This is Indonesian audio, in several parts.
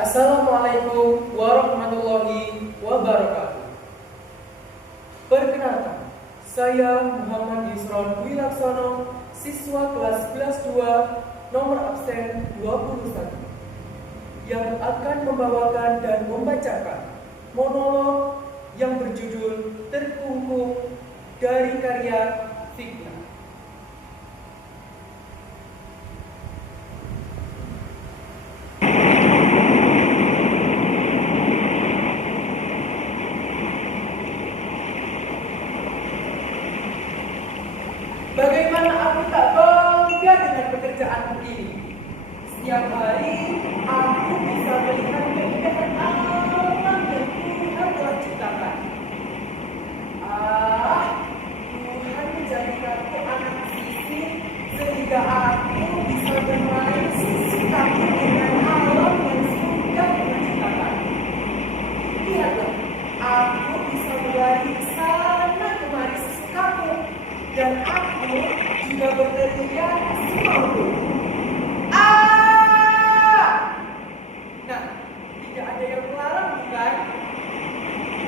Assalamualaikum warahmatullahi wabarakatuh. Perkenalkan, saya Muhammad Yusron Dwi Laksono, siswa kelas 11 2, nomor absen 21, yang akan membawakan dan membacakan monolog yang berjudul Terkungkung dari karya Fitnah. Bagaimana aku tak bangga dengan pekerjaanku ini. Setiap hari aku bisa melihat keindahan alam yang Tuhan telah ciptakan. Tuhan menjadikanku anak sisir sehingga aku bisa bermain sisi kaki dengan alam yang sudah Tuhan ciptakan. Lihatlah, aku bisa berlari ke sana kemari sesukaku. Dan aku juga berteriak semauku. Nah, tidak ada yang melarang, bukan?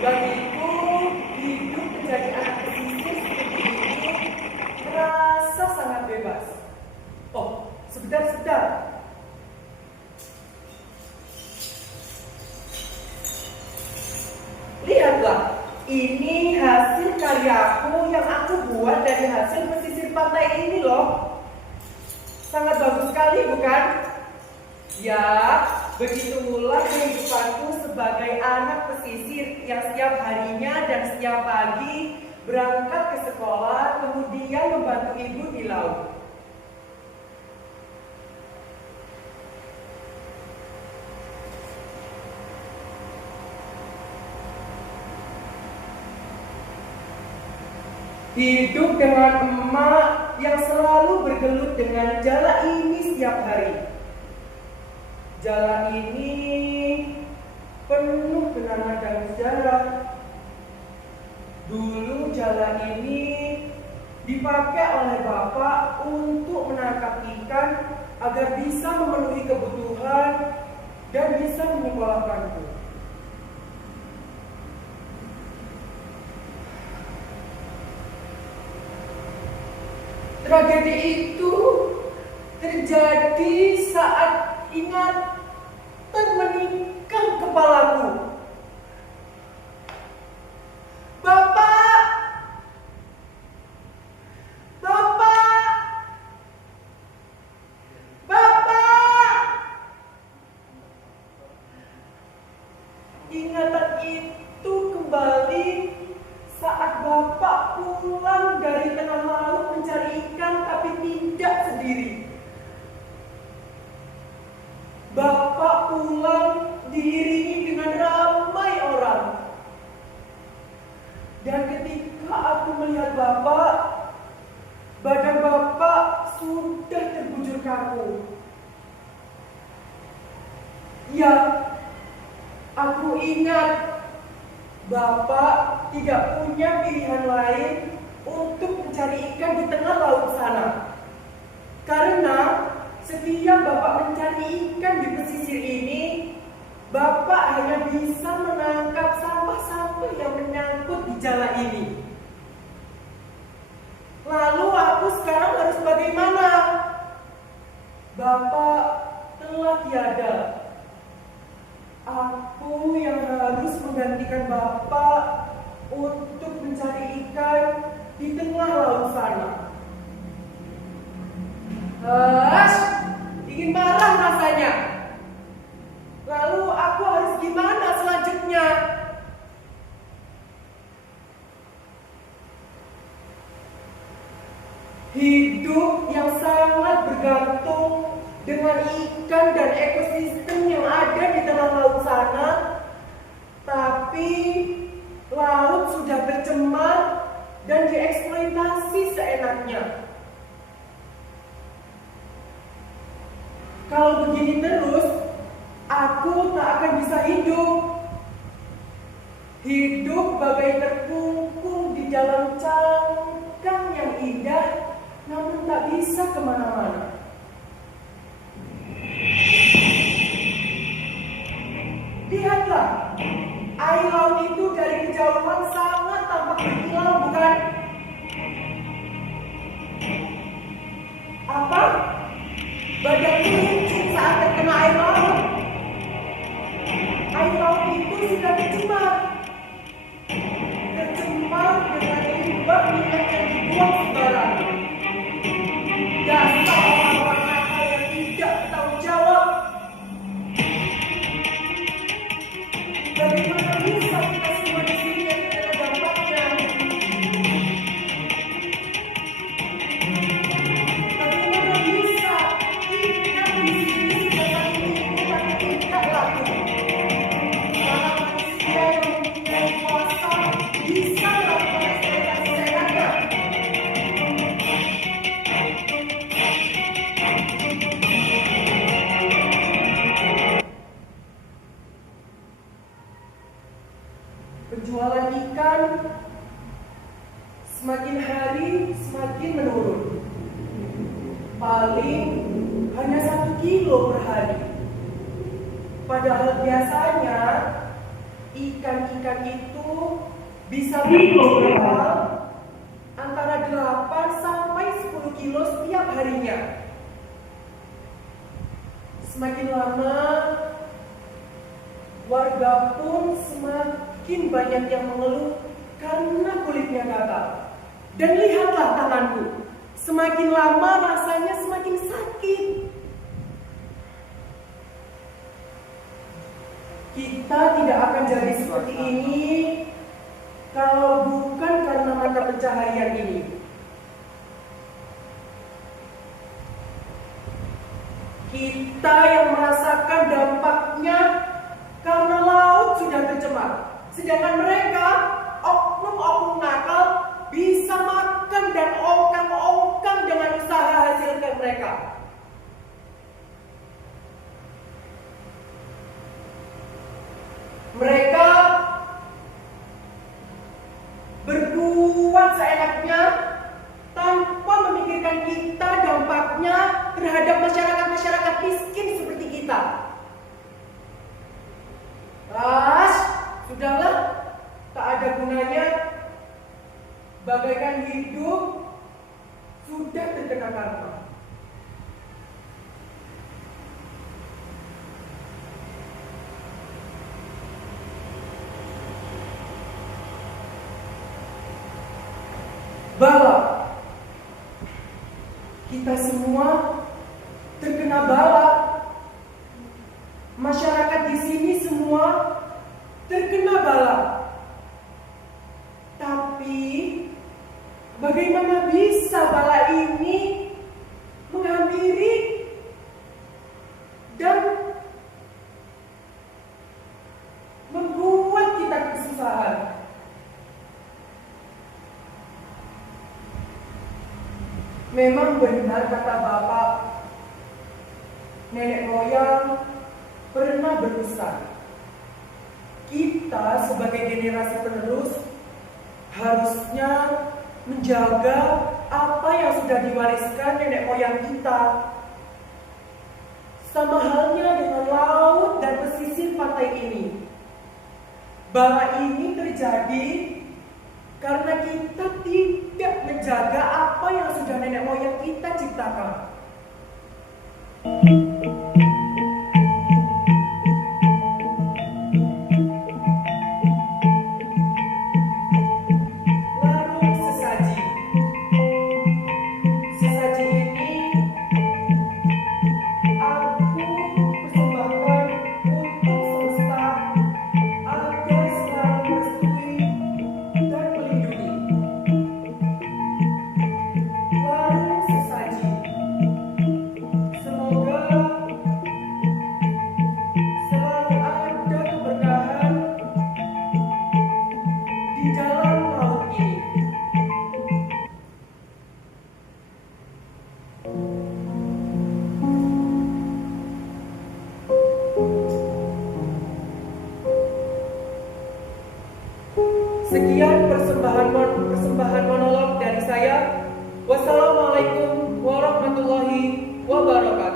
Bagiku, hidup menjadi anak pesisir seperti itu terasa sangat bebas. Oh, sebentar. Lihatlah. Ini hasil karyaku yang aku buat dari hasil pesisir pantai ini loh. Sangat bagus sekali, bukan? Ya, begitulah kehidupanku sebagai anak pesisir yang setiap harinya dan setiap pagi berangkat ke sekolah, kemudian membantu ibu di laut. Hidup dengan emak yang selalu bergelut dengan jala ini setiap hari. Jala ini penuh kenangan dan sejarah. Dulu jala ini dipakai oleh bapak untuk menangkap ikan agar bisa memenuhi kebutuhan dan bisa menyekolahkanku. Tragedi itu terjadi saat ingatan menikam kepalaku. Bapak! Ingatan itu kembali saat bapak pulang dari tengah laut mencari ikan tapi tidak sendiri. Bapak pulang diiringi dengan ramai orang. Dan ketika aku melihat bapak, badan bapak sudah terbujur kaku. Ya, aku ingat bapak tidak punya pilihan lain untuk mencari ikan di tengah laut sana. Karena setiap bapak mencari ikan di pesisir ini, bapak hanya bisa menangkap sampah-sampah yang menyangkut di jala ini. Lalu aku sekarang harus bagaimana? Bapak telah tiada. Aku yang harus menggantikan bapak untuk mencari ikan di tengah laut sana. Ingin marah rasanya. Lalu aku harus gimana selanjutnya? Hidup yang sangat bergantung dengan ikan dan ekosistem yang ada di tengah laut sana, tapi laut sudah tercemar dan dieksploitasi seenaknya. Kalau begini terus, aku tak akan bisa hidup. Hidup bagai terkungkung di dalam cangkang yang indah, namun tak bisa kemana-mana. kejauhan sangat tampak berkilau, bukan? Apa? Badanku luncur saat terkena air laut. Air laut itu sudah tercemar. Tercemar dengan limbah minyak yang dibuang sembarangan. Dasar orang-orang nakal yang tidak bertanggung jawab. Bagaimana bisa kita semua di sini yang terkena dampaknya? Bagaimana bisa ikan di sini sudah satu minggu tapi tidak laku? Para manusia yang mempunyai kuasa bisa melakukan eksploitasi seenaknya. Penjualan ikan semakin hari semakin menurun. Paling hanya 1 kilo per hari. Padahal biasanya ikan-ikan itu bisa dijual antara 8 sampai 10 kilo setiap harinya. Semakin lama warga pun semakin banyak yang mengeluh karena kulitnya gatal. Dan lihatlah tanganku, semakin lama rasanya semakin sakit. Kita tidak akan jadi seperti ini kalau bukan karena mata pencaharian ini. Kita yang merasakan dampaknya karena laut sudah tercemar. Sedangkan mereka, oknum-oknum nakal, bisa makan dan ongkang-ongkang dengan usaha hasil kerja mereka. Mereka berbuat seenaknya tanpa memikirkan kita dampaknya terhadap masyarakat-masyarakat miskin seperti kita. Sudahlah, tak ada gunanya. Bagaikan hidup sudah terkena karma. Balap. Kita semua terkena balap. Masyarakat di sini semua terkena balap. Tapi bagaimana bisa bala ini menghampiri dan membuat kita kesusahan? Memang benar kata Bapak, nenek moyang pernah berpesan, kita sebagai generasi penerus harusnya menjaga apa yang sudah diwariskan nenek moyang kita. Sama halnya dengan laut dan pesisir pantai ini. Bala ini terjadi karena kita tidak menjaga apa yang sudah nenek moyang kita ciptakan. Sekian persembahan monolog dari saya. Wassalamualaikum warahmatullahi wabarakatuh.